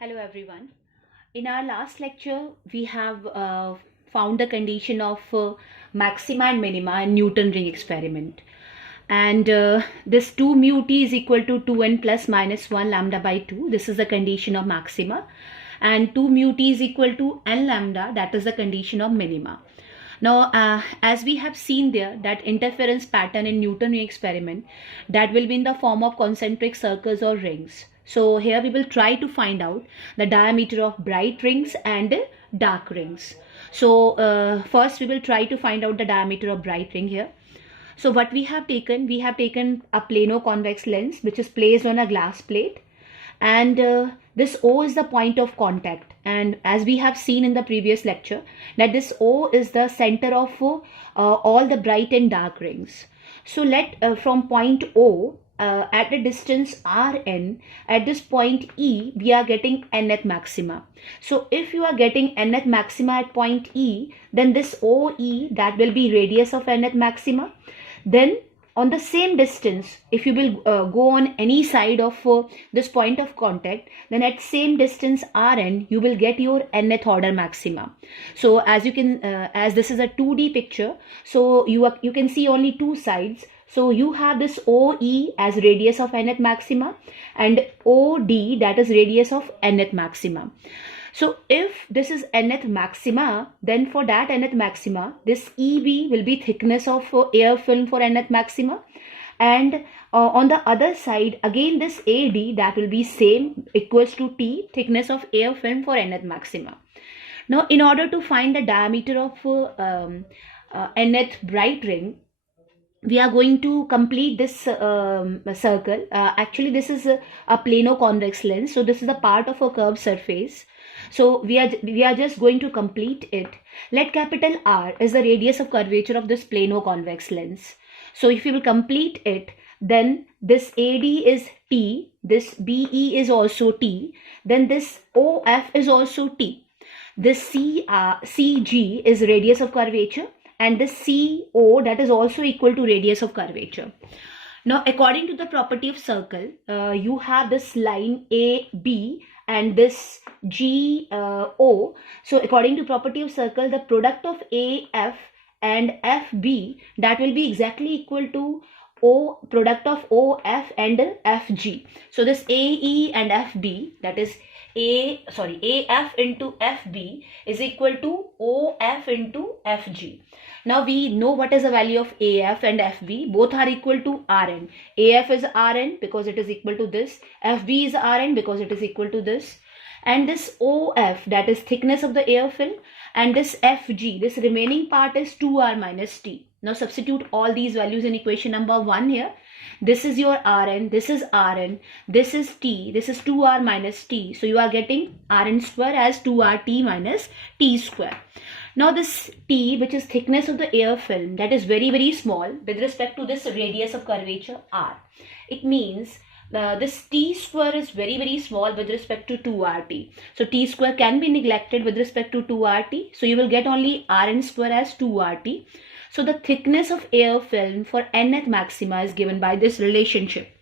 Hello everyone. In our last lecture, we have found the condition of maxima and minima in Newton ring experiment. And this 2 mu t is equal to 2n plus minus 1 lambda by 2. This is the condition of maxima. And 2 mu t is equal to n lambda, that is the condition of minima. Now, as we have seen there, that interference pattern in Newton ring experiment, that will be in the form of concentric circles or rings. So here we will try to find out the diameter of bright rings and dark rings. So first we will try to find out the diameter of bright ring here. So what we have taken a plano-convex lens which is placed on a glass plate, and this O is the point of contact, and as we have seen in the previous lecture that this O is the center of all the bright and dark rings. So let from point O at a distance Rn, at this point E, we are getting nth maxima. So if you are getting nth maxima at point E, then this OE, that will be radius of nth maxima. Then on the same distance, if you will go on any side of this point of contact, then at same distance Rn, you will get your nth order maxima. So as you can, as this is a 2D picture, so you can see only two sides. So you have this OE as radius of nth maxima and OD, that is radius of nth maxima. So if this is nth maxima, then for that nth maxima, this EB will be thickness of air film for nth maxima. And on the other side, again this AD, that will be same, equals to T, thickness of air film for nth maxima. Now in order to find the diameter of nth bright ring, we are going to complete this circle. Actually this is a plano-convex lens, so this is a part of a curved surface. So we are just going to complete it. Let capital R is the radius of curvature of this plano-convex lens. So if you will complete it, then this AD is T, this BE is also T, then this OF is also T. This CG is radius of curvature, and this CO, that is also equal to radius of curvature. Now according to the property of circle, you have this line AB and this GO. So according to property of circle, the product of AF and FB, that will be exactly equal to product of OF and FG. So this AE and FB, that is AF into FB is equal to OF into FG. Now we know what is the value of AF and FB. Both are equal to Rn. AF is Rn because it is equal to this. FB is Rn because it is equal to this. And this OF, that is thickness of the air film, and this FG, this remaining part is 2R minus T. Now substitute all these values in equation number 1 here. This is your Rn, this is Rn, this is T, this is 2R minus T. So you are getting Rn square as 2RT minus T square. Now this T, which is thickness of the air film, that is very, very small with respect to this radius of curvature R. It means this T square is very, very small with respect to 2RT. So T square can be neglected with respect to 2RT. So you will get only Rn square as 2RT. So the thickness of air film for nth maxima is given by this relationship,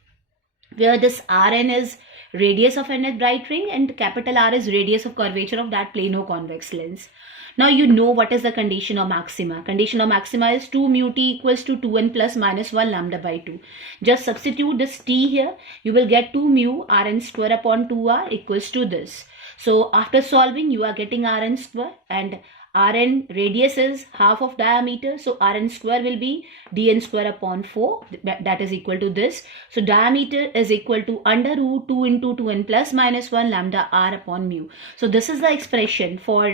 where this Rn is radius of nth bright ring and capital R is radius of curvature of that plano-convex lens. Now you know what is the condition of maxima. Condition of maxima is 2 mu t equals to 2n plus minus 1 lambda by 2. Just substitute this t here. You will get 2 mu Rn square upon 2R equals to this. So after solving, you are getting Rn square, and Rn radius is half of diameter. So Rn square will be dn square upon 4. That is equal to this. So diameter is equal to under root 2 into 2n plus minus 1 lambda r upon mu. So this is the expression for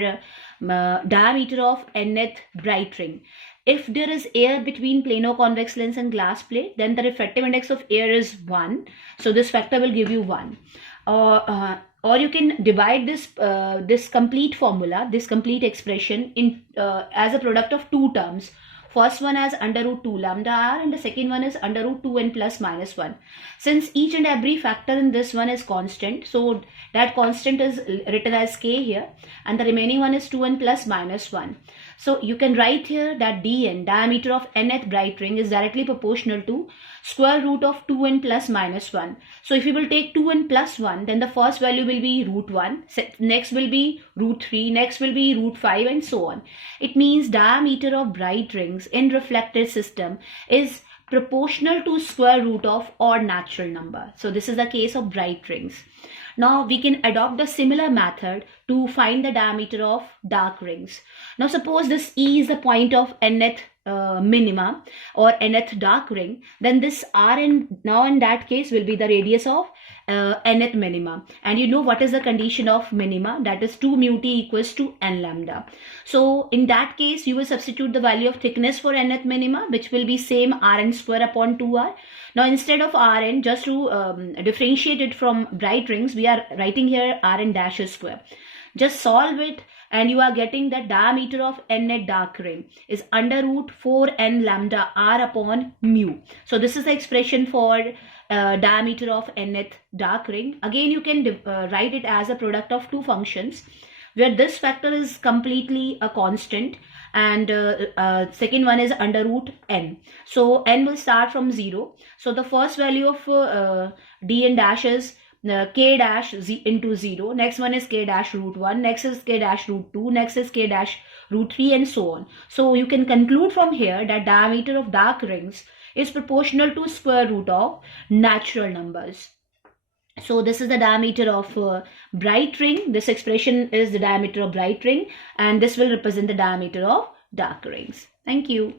diameter of nth bright ring. If there is air between plano-convex lens and glass plate, then the refractive index of air is 1. So this factor will give you 1. Or you can divide this complete formula, this complete expression in as a product of two terms. First one as under root 2 lambda r, and the second one is under root 2n plus minus 1. Since each and every factor in this one is constant, so that constant is written as k here, and the remaining one is 2n plus minus 1. So you can write here that dn, diameter of nth bright ring, is directly proportional to square root of 2n plus minus 1. So if you will take 2n plus 1, then the first value will be root 1, next will be root 3, next will be root 5, and so on. It means diameter of bright rings in reflected system is proportional to square root of odd natural number. So this is the case of bright rings. Now we can adopt a similar method to find the diameter of dark rings. Now suppose this E is the point of nth minima or nth dark ring, then this Rn now in that case will be the radius of nth minima, and you know what is the condition of minima, that is 2 mu t equals to n lambda. So in that case you will substitute the value of thickness for nth minima, which will be same Rn square upon 2r. Now instead of Rn, just to differentiate it from bright rings, we are writing here Rn dash square. Just solve it and you are getting that diameter of nth dark ring is under root 4n lambda r upon mu. So this is the expression for diameter of nth dark ring. Again you can write it as a product of two functions, where this factor is completely a constant and second one is under root n. So n will start from 0. So the first value of dn dash is k dash into 0, next one is k dash root 1, next is k dash root 2, next is k dash root 3, and so on. So you can conclude from here that diameter of dark rings is proportional to square root of natural numbers. So this is the diameter of bright ring. This expression is the diameter of bright ring, and this will represent the diameter of dark rings. Thank you.